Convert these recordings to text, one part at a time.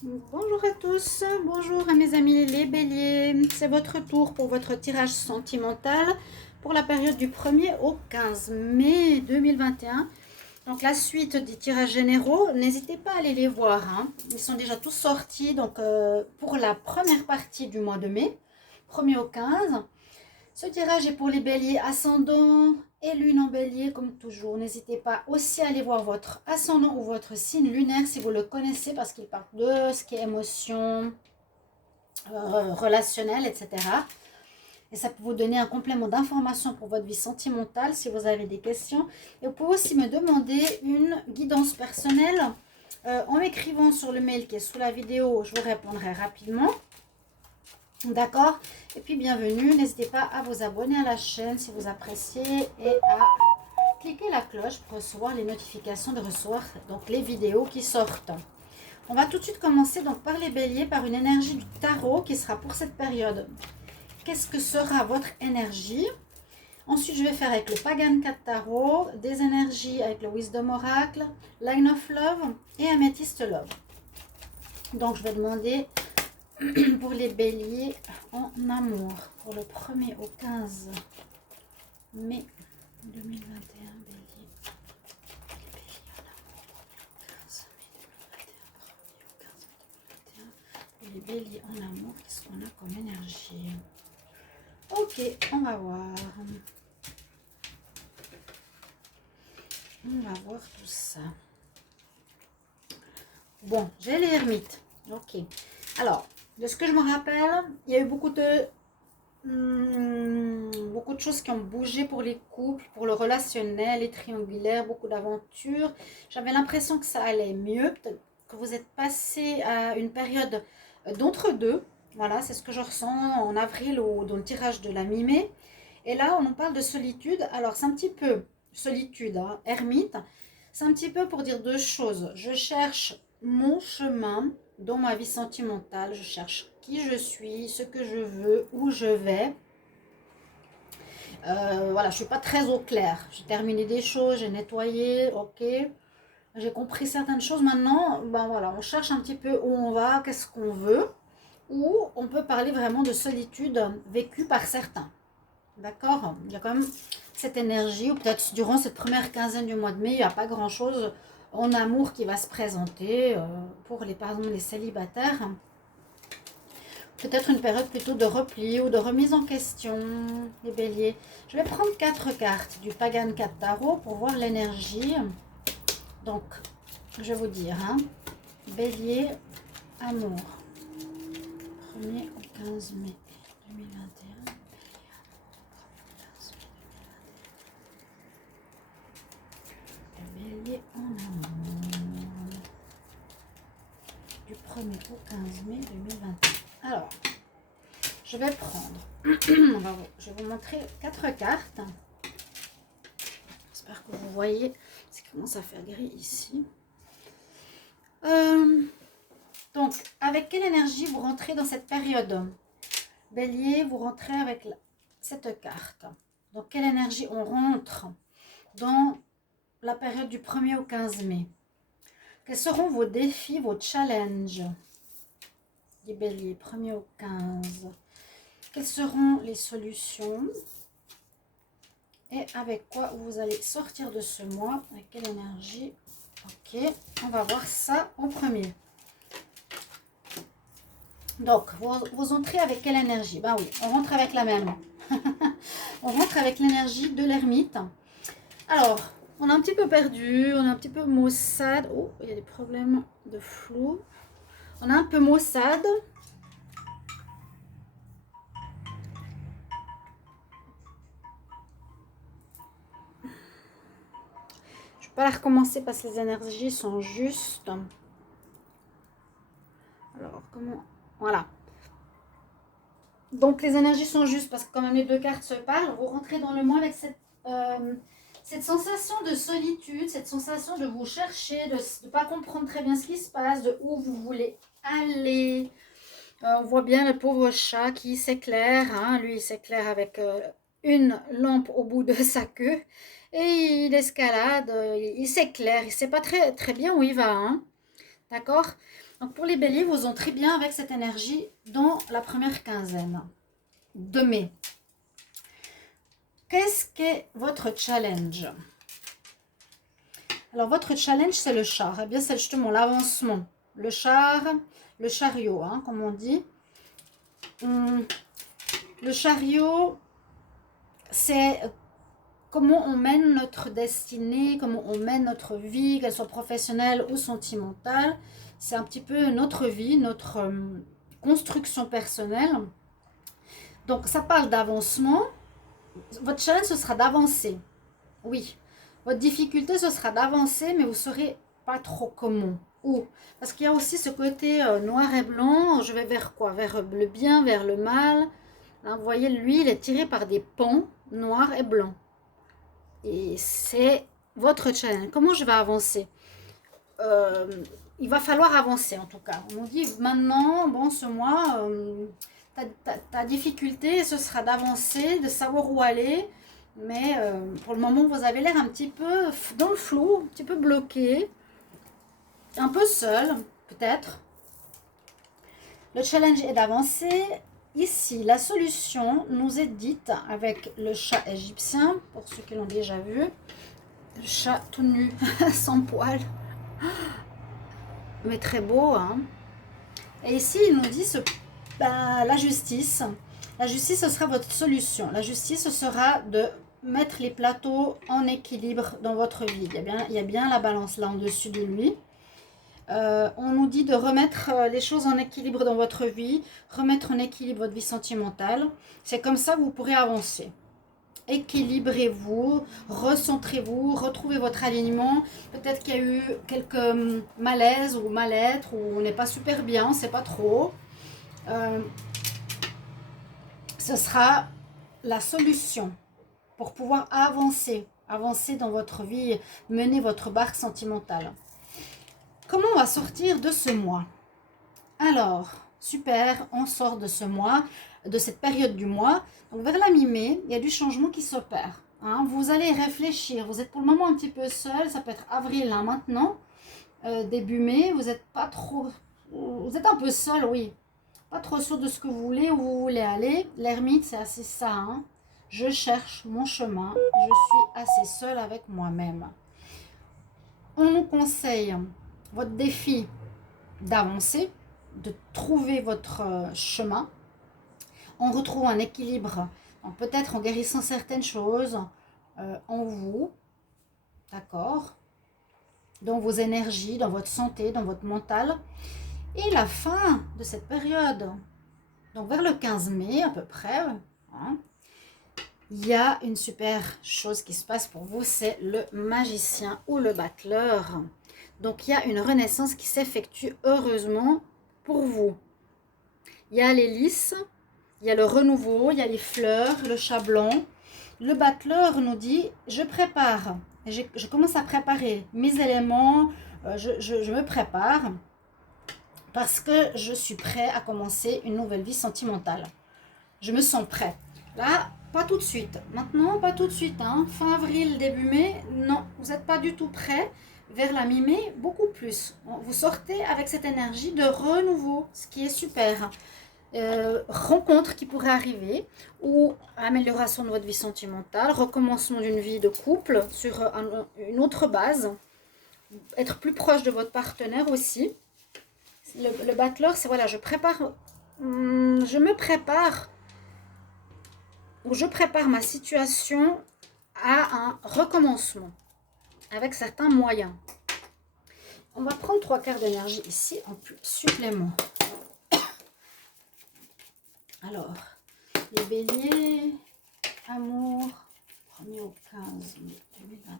Bonjour à tous, bonjour à mes amis les béliers. C'est votre tour pour votre tirage sentimental pour la période du 1er au 15 mai 2021. Donc la suite des tirages généraux, n'hésitez pas à aller les voir, hein. Ils sont déjà tous sortis donc pour la première partie du mois de mai, 1er au 15. Ce tirage est pour les béliers ascendant et lune en bélier comme toujours. N'hésitez pas aussi à aller voir votre ascendant ou votre signe lunaire si vous le connaissez parce qu'il parle de ce qui est émotion, relationnel, etc. Et ça peut vous donner un complément d'information pour votre vie sentimentale si vous avez des questions. Et vous pouvez aussi me demander une guidance personnelle en m'écrivant sur le mail qui est sous la vidéo. Je vous répondrai rapidement. D'accord. Et puis bienvenue, n'hésitez pas à vous abonner à la chaîne si vous appréciez et à cliquer la cloche pour recevoir les notifications de recevoir donc les vidéos qui sortent. On va tout de suite commencer donc par les béliers, par une énergie du tarot qui sera pour cette période. Qu'est-ce que sera votre énergie? Ensuite, je vais faire avec le Pagan 4 Tarot, des énergies avec le Wisdom Oracle, Line of Love et Amethyst Love. Donc, je vais demander pour les béliers en amour, pour le 1er au 15 mai 2021, bélier. Les béliers en amour, qu'est-ce qu'on a comme énergie? Ok, on va voir. On va voir tout ça. Bon, j'ai les ermites. Ok. Alors, de ce que je me rappelle, il y a eu beaucoup de choses qui ont bougé pour les couples, pour le relationnel, les triangulaires, beaucoup d'aventures. J'avais l'impression que ça allait mieux, peut-être que vous êtes passé à une période d'entre-deux. Voilà, c'est ce que je ressens en avril ou dans le tirage de la mi-mai. Et là, on en parle de solitude. Alors, c'est un petit peu solitude, hein, ermite. C'est un petit peu pour dire deux choses. Je cherche mon chemin dans ma vie sentimentale. Je cherche qui je suis, ce que je veux, où je vais. Voilà, je suis pas très au clair. J'ai terminé des choses, j'ai nettoyé, ok. J'ai compris certaines choses. Maintenant, ben voilà, on cherche un petit peu où on va, qu'est-ce qu'on veut. Ou on peut parler vraiment de solitude vécue par certains. D'accord? Il y a quand même cette énergie, ou peut-être durant cette première quinzaine du mois de mai, il n'y a pas grand-chose en amour qui va se présenter pour les, par exemple, les célibataires. Peut-être une période plutôt de repli ou de remise en question, les béliers. Je vais prendre 4 cartes du Pagan 4 Tarot pour voir l'énergie. Donc, je vais vous dire, hein, bélier, amour, 1er au 15 mai 2021. Bélier en amour, du 1er au 15 mai 2021. Alors, je vais prendre, je vais vous montrer 4 cartes. J'espère que vous voyez, ça commence à faire gris ici. Donc, avec quelle énergie vous rentrez dans cette période? Bélier, vous rentrez avec cette carte. Donc, quelle énergie on rentre dans la période du 1er au 15 mai? Quels seront vos défis, vos challenges? Les béliers, 1er au 15. Quelles seront les solutions? Et avec quoi vous allez sortir de ce mois? Avec quelle énergie? Ok, on va voir ça en premier. Donc, vous entrez avec quelle énergie? Ben oui, on rentre avec la même. On rentre avec l'énergie de l'ermite. Alors, on est un petit peu perdu, on est un petit peu maussade. Oh, il y a des problèmes de flou. On est un peu maussade. Je ne vais pas la recommencer parce que les énergies sont justes. Alors, comment... Voilà. Donc, les énergies sont justes parce que quand même les deux cartes se parlent. Vous rentrez dans le mois avec cette sensation de solitude, cette sensation de vous chercher, de ne pas comprendre très bien ce qui se passe, de où vous voulez aller. On voit bien le pauvre chat qui s'éclaire. Hein. Lui, il s'éclaire avec une lampe au bout de sa queue. Et il escalade, il s'éclaire. Il ne sait pas très, très bien où il va. Hein. D'accord? Donc pour les béliers, vous entrez bien avec cette énergie dans la première quinzaine de mai. Qu'est-ce qu'est votre challenge? Alors votre challenge, c'est le char. Eh bien, c'est justement l'avancement. Le char, le chariot, hein, comme on dit. Le chariot, c'est comment on mène notre destinée, comment on mène notre vie, qu'elle soit professionnelle ou sentimentale. C'est un petit peu notre vie, notre construction personnelle. Donc, ça parle d'avancement. Votre challenge, ce sera d'avancer. Oui. Votre difficulté, ce sera d'avancer, mais vous ne saurez pas trop comment. Où? Parce qu'il y a aussi ce côté noir et blanc. Je vais vers quoi? Vers le bien, vers le mal. Là, vous voyez, lui, il est tiré par des pans noirs et blancs. Et c'est votre challenge. Comment je vais avancer? Il va falloir avancer en tout cas. On nous dit maintenant, bon, ce mois, ta difficulté, ce sera d'avancer, de savoir où aller. Mais pour le moment, vous avez l'air un petit peu dans le flou, un petit peu bloqué, un peu seul, peut-être. Le challenge est d'avancer. Ici, la solution nous est dite avec le chat égyptien, pour ceux qui l'ont déjà vu. Le chat tout nu, sans poils. Mais très beau, hein. Et ici, il nous dit la justice. La justice, ce sera votre solution. La justice, ce sera de mettre les plateaux en équilibre dans votre vie. Il y a bien la balance là en dessus de lui. On nous dit de remettre les choses en équilibre dans votre vie, remettre en équilibre votre vie sentimentale. C'est comme ça que vous pourrez avancer. Équilibrez-vous, recentrez-vous, retrouvez votre alignement. Peut-être qu'il y a eu quelques malaises ou mal-être, ou on n'est pas super bien, on ne sait pas trop. Ce sera la solution pour pouvoir avancer dans votre vie, mener votre barque sentimentale. Comment on va sortir de ce mois? Alors, super, on sort de ce mois, de cette période du mois. Donc vers la mi-mai, il y a du changement qui s'opère. Hein. Vous allez réfléchir, vous êtes pour le moment un petit peu seul, ça peut être avril hein, maintenant, début mai, vous êtes pas trop, vous êtes un peu seul, oui. Pas trop sûr de ce que vous voulez, où vous voulez aller. L'ermite, c'est assez ça. Hein. Je cherche mon chemin, je suis assez seul avec moi-même. On nous conseille votre défi d'avancer, de trouver votre chemin. On retrouve un équilibre, peut-être en guérissant certaines choses en vous, d'accord, dans vos énergies, dans votre santé, dans votre mental. Et la fin de cette période, donc vers le 15 mai à peu près, hein, il y a une super chose qui se passe pour vous, c'est le magicien ou le battleur. Donc il y a une renaissance qui s'effectue heureusement pour vous. Il y a les lys, il y a le renouveau, il y a les fleurs, le chat blanc. Le battleur nous dit, je prépare, je commence à préparer mes éléments, je me prépare parce que je suis prêt à commencer une nouvelle vie sentimentale. Je me sens prêt. Là, pas tout de suite. Maintenant, pas tout de suite. Hein. Fin avril, début mai, non, vous n'êtes pas du tout prêt. Vers la mi-mai, beaucoup plus. Vous sortez avec cette énergie de renouveau, ce qui est super. Rencontre qui pourrait arriver, ou amélioration de votre vie sentimentale, recommencement d'une vie de couple sur une autre base, être plus proche de votre partenaire aussi. Le battleur, c'est voilà, je me prépare, ou je prépare ma situation à un recommencement avec certains moyens. On va prendre 3 quarts d'énergie ici en supplément. Alors, les béliers, amour, 1er au 15 mai 2021.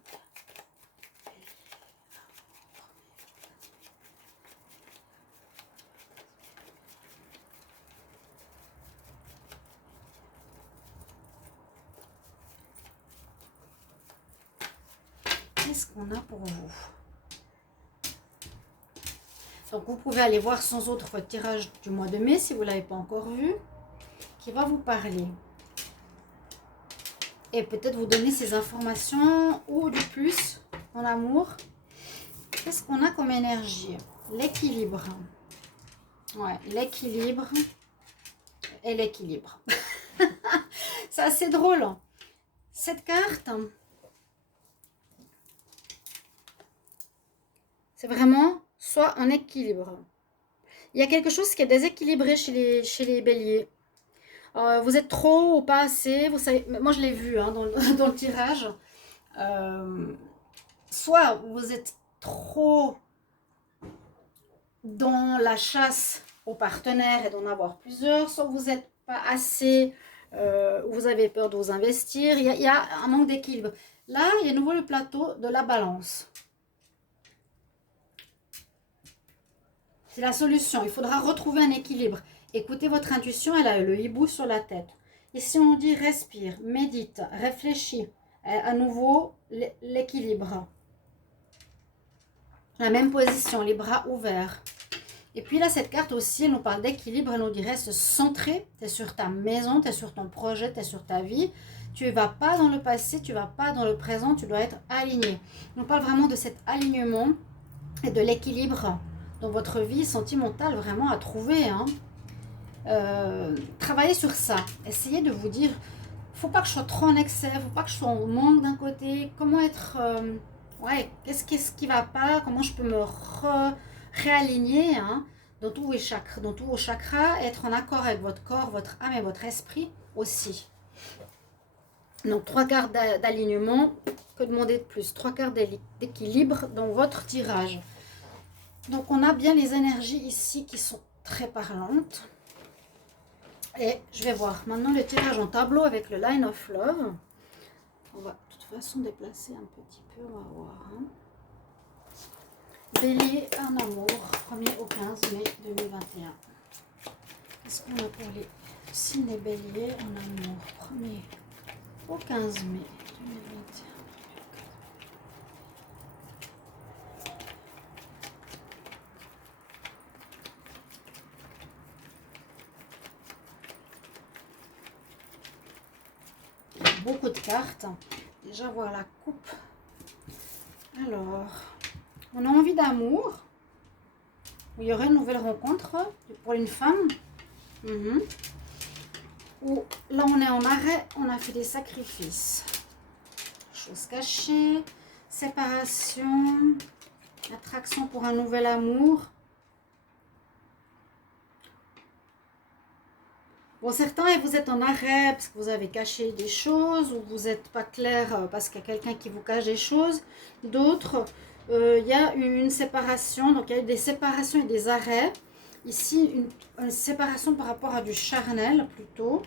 Qu'est-ce qu'on a pour vous? Donc, vous pouvez aller voir sans autre votre tirage du mois de mai, si vous ne l'avez pas encore vu, qui va vous parler. Et peut-être vous donner ces informations ou du plus en amour. Qu'est-ce qu'on a comme énergie? l'équilibre. Ouais, l'équilibre et l'équilibre. C'est assez drôle. Cette carte, c'est vraiment soit en équilibre. Il y a quelque chose qui est déséquilibré chez les béliers. Vous êtes trop ou pas assez. Vous savez, moi je l'ai vu hein, dans le tirage. Soit vous êtes trop dans la chasse aux partenaires et d'en avoir plusieurs, soit vous n'êtes pas assez, vous avez peur de vous investir. Il y a un manque d'équilibre. Là, il y a de nouveau le plateau de la balance. C'est la solution. Il faudra retrouver un équilibre. Écoutez votre intuition, elle a le hibou sur la tête. Ici, on dit respire, médite, réfléchis. À nouveau, l'équilibre. La même position, les bras ouverts. Et puis là, cette carte aussi, elle nous parle d'équilibre. Elle nous dit reste centré. Tu es sur ta maison, tu es sur ton projet, tu es sur ta vie. Tu ne vas pas dans le passé, tu ne vas pas dans le présent. Tu dois être aligné. On parle vraiment de cet alignement et de l'équilibre dans votre vie sentimentale, vraiment à trouver. Hein. Travaillez sur ça. Essayez de vous dire, faut pas que je sois trop en excès, faut pas que je sois en manque d'un côté. Comment être... ouais, qu'est-ce qui va pas? Comment je peux me réaligner hein, dans tous vos chakras, être en accord avec votre corps, votre âme et votre esprit aussi. Donc 3 quarts d'alignement, que demander de plus? 3 quarts d'équilibre dans votre tirage. Donc on a bien les énergies ici qui sont très parlantes. Et je vais voir maintenant le tirage en tableau avec le Line of Love. On va de toute façon déplacer un petit peu, on va voir. Hein. Bélier en amour, 1er au 15 mai 2021. Qu'est-ce qu'on a pour les signes béliers en amour, 1er au 15 mai 2021. Beaucoup de cartes. Déjà voir la coupe. Alors, on a envie d'amour. Il y aurait une nouvelle rencontre pour une femme. Ou là on est en arrêt, on a fait des sacrifices. Choses cachées, séparation, attraction pour un nouvel amour. Bon, certains, vous êtes en arrêt parce que vous avez caché des choses ou vous n'êtes pas clair parce qu'il y a quelqu'un qui vous cache des choses. D'autres, il y a une séparation, donc il y a eu des séparations et des arrêts. Ici, une séparation par rapport à du charnel plutôt.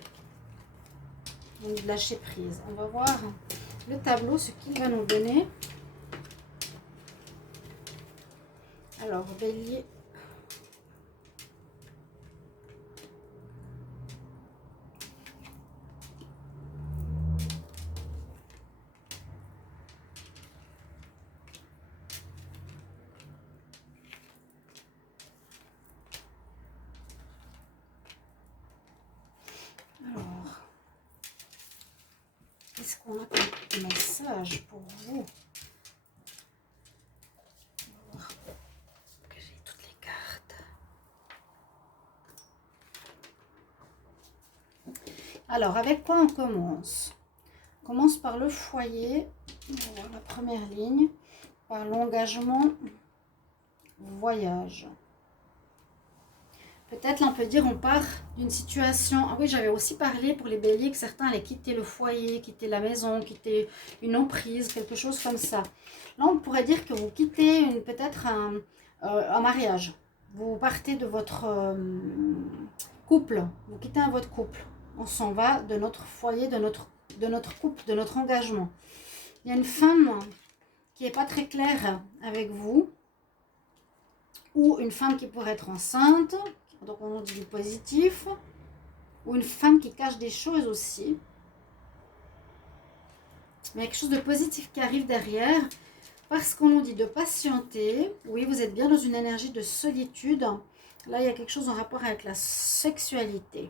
Donc, de lâcher prise. On va voir le tableau, ce qu'il va nous donner. Alors, bélier. Qu'est-ce qu'on a comme message pour vous? On va voir que j'ai toutes les cartes. Alors, avec quoi on commence? On commence par le foyer. On va voir la première ligne. Par l'engagement, voyage. Peut-être là on peut dire on part d'une situation. Ah oui, j'avais aussi parlé pour les béliers que certains allaient quitter le foyer, quitter la maison, quitter une emprise, quelque chose comme ça. Là on pourrait dire que vous quittez peut-être un mariage. Vous partez de votre couple, vous quittez votre couple. On s'en va de notre foyer, de notre couple, de notre engagement. Il y a une femme qui n'est pas très claire avec vous, ou une femme qui pourrait être enceinte. Donc on dit du positif. Ou une femme qui cache des choses aussi. Mais il y a quelque chose de positif qui arrive derrière. Parce qu'on nous dit de patienter. Oui, vous êtes bien dans une énergie de solitude. Là, il y a quelque chose en rapport avec la sexualité.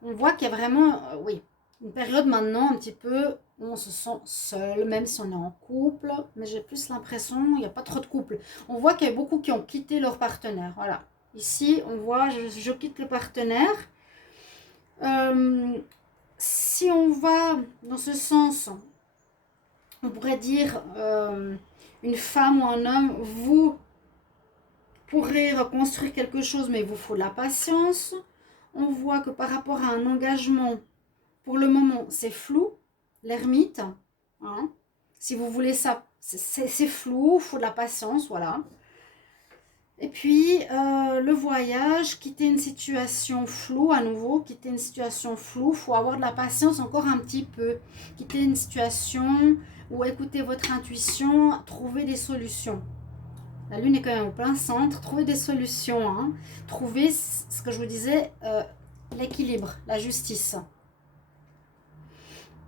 On voit qu'il y a vraiment... oui, une période maintenant un petit peu où on se sent seul, même si on est en couple. Mais j'ai plus l'impression qu'il n'y a pas trop de couples. On voit qu'il y a beaucoup qui ont quitté leur partenaire. Voilà. Ici, on voit, je quitte le partenaire. Si on va dans ce sens, on pourrait dire une femme ou un homme, vous pourrez reconstruire quelque chose, mais il vous faut de la patience. On voit que par rapport à un engagement, pour le moment, c'est flou, l'ermite. Hein. Si vous voulez ça, c'est flou, il faut de la patience, voilà. Et puis, le voyage, quitter une situation floue à nouveau, quitter une situation floue, il faut avoir de la patience encore un petit peu. Quitter une situation ou écouter votre intuition, trouver des solutions. La lune est quand même au plein centre, trouver des solutions, hein. Trouver ce que je vous disais, l'équilibre, la justice.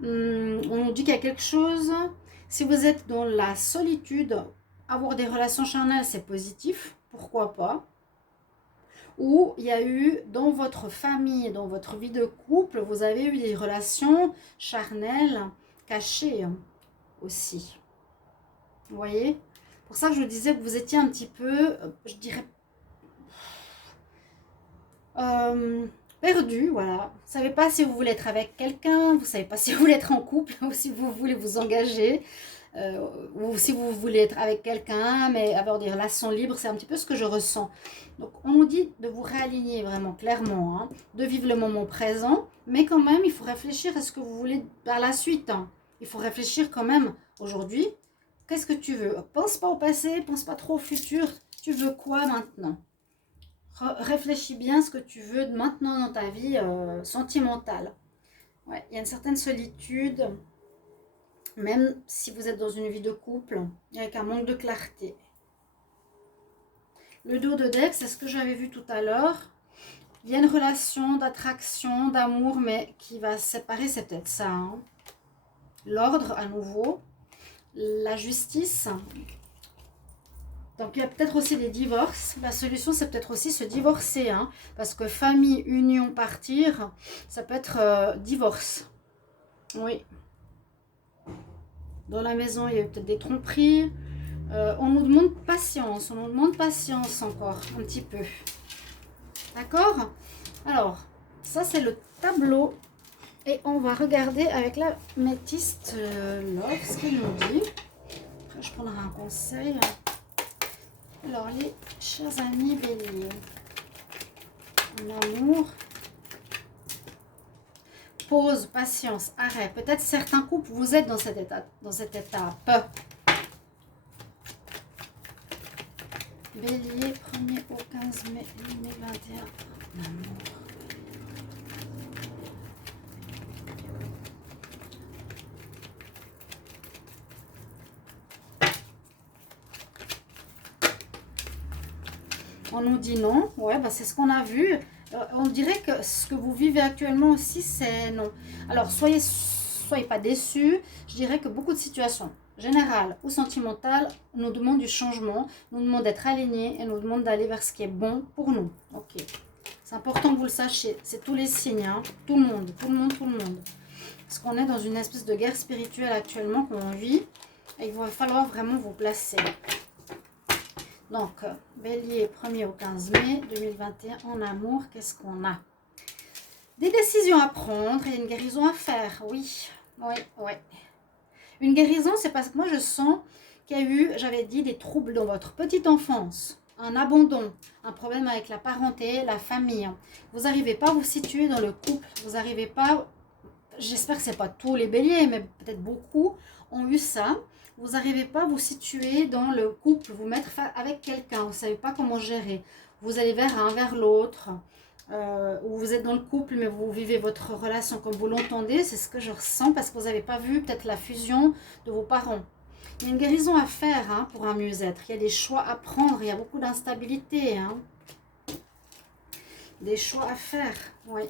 On nous dit qu'il y a quelque chose, si vous êtes dans la solitude, avoir des relations charnelles, c'est positif, pourquoi pas. Ou il y a eu dans votre famille, dans votre vie de couple, vous avez eu des relations charnelles cachées aussi. Vous voyez? Pour ça que je vous disais que vous étiez un petit peu, je dirais, perdu, voilà. Vous ne savez pas si vous voulez être avec quelqu'un, vous ne savez pas si vous voulez être en couple ou si vous voulez vous engager. Ou si vous voulez être avec quelqu'un, mais avoir des relations libres, c'est un petit peu ce que je ressens. Donc, on nous dit de vous réaligner vraiment clairement, hein, de vivre le moment présent, mais quand même, il faut réfléchir à ce que vous voulez par la suite. Hein. Il faut réfléchir quand même aujourd'hui. Qu'est-ce que tu veux? Pense pas au passé, pense pas trop au futur. Tu veux quoi maintenant? Réfléchis bien à ce que tu veux maintenant dans ta vie sentimentale. Ouais, il y a une certaine solitude. Même si vous êtes dans une vie de couple, avec un manque de clarté. Le dos de deck, c'est ce que j'avais vu tout à l'heure. Il y a une relation d'attraction, d'amour, mais qui va se séparer, c'est peut-être ça. Hein. L'ordre, à nouveau. La justice. Donc, il y a peut-être aussi des divorces. La solution, c'est peut-être aussi se divorcer. Hein, parce que famille, union, partir, ça peut être divorce. Oui. Dans la maison, il y a peut-être des tromperies. On nous demande patience. On nous demande patience encore un petit peu. D'accord? Alors, ça c'est le tableau. Et on va regarder avec la métiste Love ce qu'il nous dit. Après, je prendrai un conseil. Alors, les chers amis béliers. L'amour. Pause, patience, arrêt. Peut-être certains couples, vous êtes dans cette étape. Bélier, 1er au 15 mai 2021. L'amour. On nous dit non. Ouais, bah c'est ce qu'on a vu. On dirait que ce que vous vivez actuellement aussi, c'est non. Alors, soyez pas déçus. Je dirais que beaucoup de situations, générales ou sentimentales, nous demandent du changement, nous demandent d'être alignés et nous demandent d'aller vers ce qui est bon pour nous. Ok. C'est important que vous le sachiez. C'est tous les signes, hein. Tout le monde, tout le monde, tout le monde. Parce qu'on est dans une espèce de guerre spirituelle actuellement qu'on vit. Et il va falloir vraiment vous placer. Donc, bélier, 1er au 15 mai 2021, en amour, qu'est-ce qu'on a? Des décisions à prendre et une guérison à faire, oui, oui, oui. Une guérison, c'est parce que moi, je sens qu'il y a eu, j'avais dit, des troubles dans votre petite enfance, un abandon, un problème avec la parenté, la famille. Vous n'arrivez pas à vous situer dans le couple, vous n'arrivez pas, j'espère que ce n'est pas tous les béliers, mais peut-être beaucoup ont eu ça. Vous n'arrivez pas à vous situer dans le couple, vous mettre avec quelqu'un, vous ne savez pas comment gérer. Vous allez vers un, vers l'autre, ou vous êtes dans le couple, mais vous vivez votre relation comme vous l'entendez. C'est ce que je ressens parce que vous n'avez pas vu peut-être la fusion de vos parents. Il y a une guérison à faire hein, pour un mieux-être. Il y a des choix à prendre, il y a beaucoup d'instabilité. Hein. Des choix à faire, oui.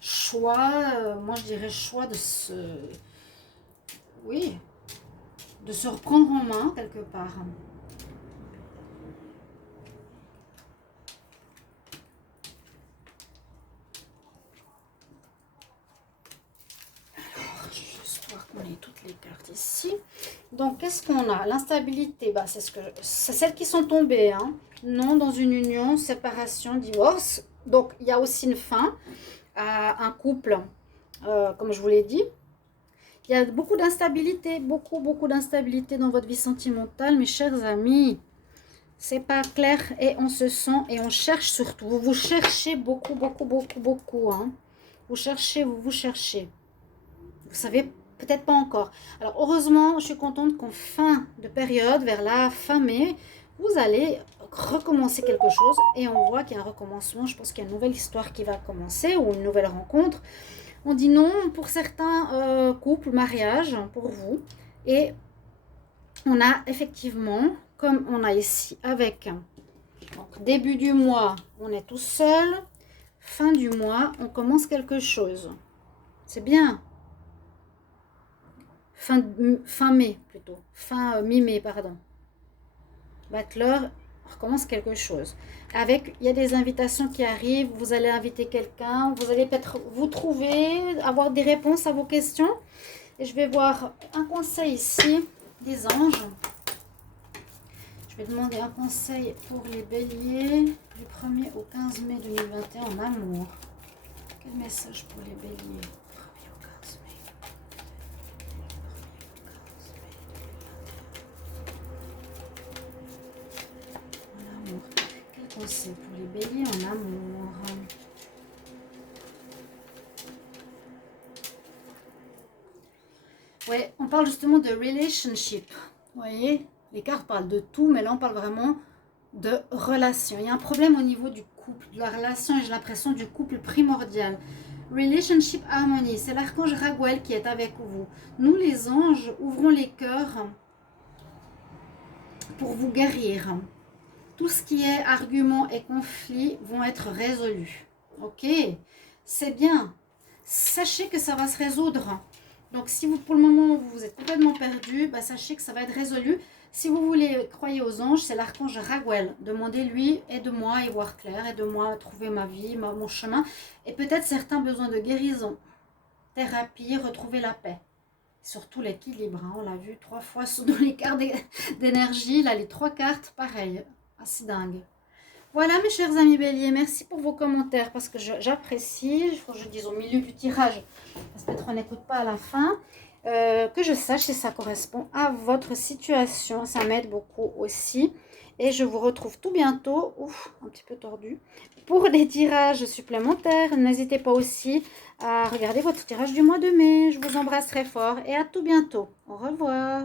Choix, moi je dirais choix de se... Oui, de se reprendre en main quelque part. carte ici. Donc, qu'est-ce qu'on a? L'instabilité, bah, c'est celles qui sont tombées. Hein. Non dans une union, séparation, divorce. Donc, il y a aussi une fin à un couple, comme je vous l'ai dit. Il y a beaucoup d'instabilité, beaucoup d'instabilité dans votre vie sentimentale, mes chers amis. C'est pas clair et on se sent et on cherche surtout. Vous cherchez beaucoup. Hein. Vous cherchez. Vous savez peut-être pas encore. Alors heureusement, je suis contente qu'en fin de période, vers la fin mai, vous allez recommencer quelque chose et on voit qu'il y a un recommencement. Je pense qu'il y a une nouvelle histoire qui va commencer ou une nouvelle rencontre. On dit non pour certains couples, mariages pour vous. Et on a effectivement, comme on a ici avec, donc début du mois, on est tout seul. Fin du mois, on commence quelque chose. C'est bien. Fin mai plutôt. Fin mi-mai, pardon. Bachelor recommence quelque chose. Avec, il y a des invitations qui arrivent. Vous allez inviter quelqu'un. Vous allez peut-être vous trouver, avoir des réponses à vos questions. Et je vais voir un conseil ici des anges. Je vais demander un conseil pour les béliers du 1er au 15 mai 2021 en amour. Quel message pour les béliers? Conseil pour les béliers en amour. Ouais, on parle justement de relationship. Vous voyez, les cartes parlent de tout, mais là on parle vraiment de relation. Il y a un problème au niveau du couple, de la relation, et j'ai l'impression du couple primordial. Relationship harmony, c'est l'archange Raguel qui est avec vous. Nous les anges, ouvrons les cœurs pour vous guérir. Tout ce qui est arguments et conflits vont être résolus. Ok, c'est bien. Sachez que ça va se résoudre. Donc, si vous, pour le moment, vous êtes complètement perdu, bah, sachez que ça va être résolu. Si vous voulez croire aux anges, c'est l'archange Raguel. Demandez-lui, aide-moi à y voir clair, aide-moi à trouver ma vie, mon chemin. Et peut-être certains besoins de guérison, thérapie, retrouver la paix. Surtout l'équilibre. Hein. On l'a vu 3 fois dans les cartes d'énergie. Là, les 3 cartes, pareil. Assez dingue. Voilà mes chers amis béliers, merci pour vos commentaires parce que j'apprécie, il faut que je dise au milieu du tirage, parce que peut-être on n'écoute pas à la fin, que je sache si ça correspond à votre situation, ça m'aide beaucoup aussi. Et je vous retrouve tout bientôt, ouf, un petit peu tordu, pour des tirages supplémentaires. N'hésitez pas aussi à regarder votre tirage du mois de mai. Je vous embrasse très fort et à tout bientôt. Au revoir.